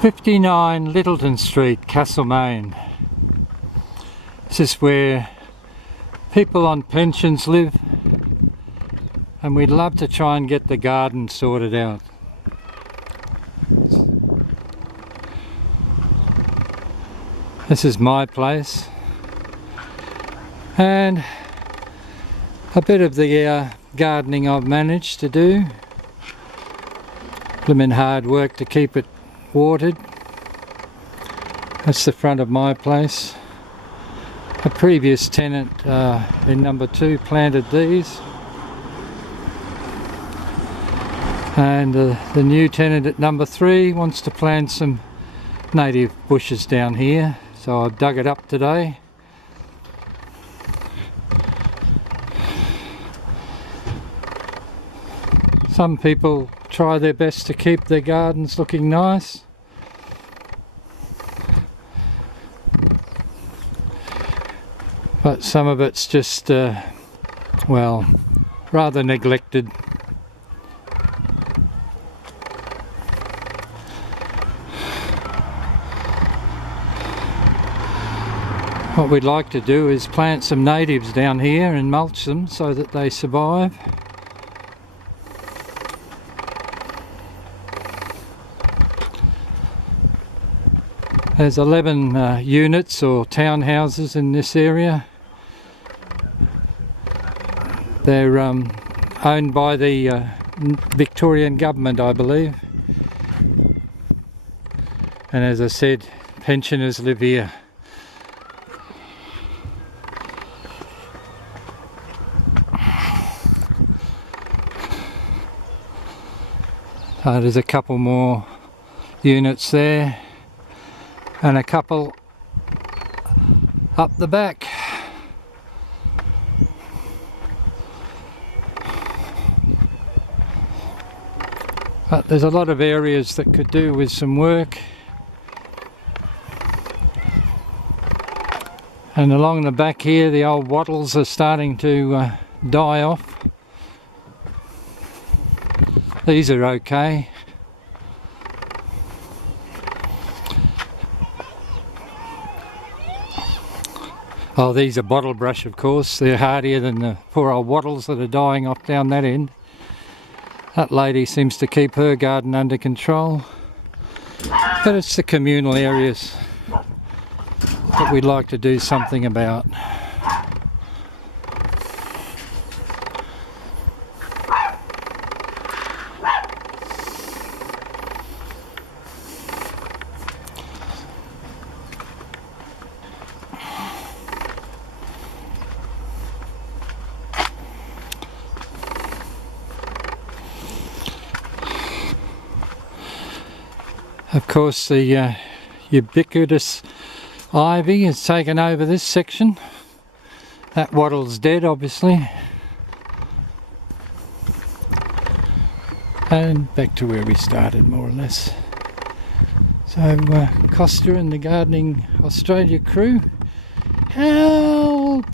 59 Lyttleton Street, Castlemaine. This is where people on pensions live, and we'd love to try and get the garden sorted out. This is my place, and a bit of the gardening I've managed to do. Blimmin' hard work to keep it watered. That's the front of my place. A previous tenant in number 2 planted these, and the new tenant at number 3 wants to plant some native bushes down here, so I've dug it up today. Some people try their best to keep their gardens looking nice. But some of it's just, well, rather neglected. What we'd like to do is plant some natives down here and mulch them so that they survive. There's 11 units or townhouses in this area. They're owned by the Victorian government, I believe. And as I said, pensioners live here. There's a couple more units there, and a couple up the back. But there's a lot of areas that could do with some work. And along the back here, the old wattles are starting to die off. These are okay. Oh, these are bottle brush, of course. They're hardier than the poor old wattles that are dying off down that end. That lady seems to keep her garden under control. But it's the communal areas that we'd like to do something about. Of course, the ubiquitous ivy has taken over this section. That wattle's dead, obviously. And back to where we started, more or less. So, Costa and the Gardening Australia crew, help!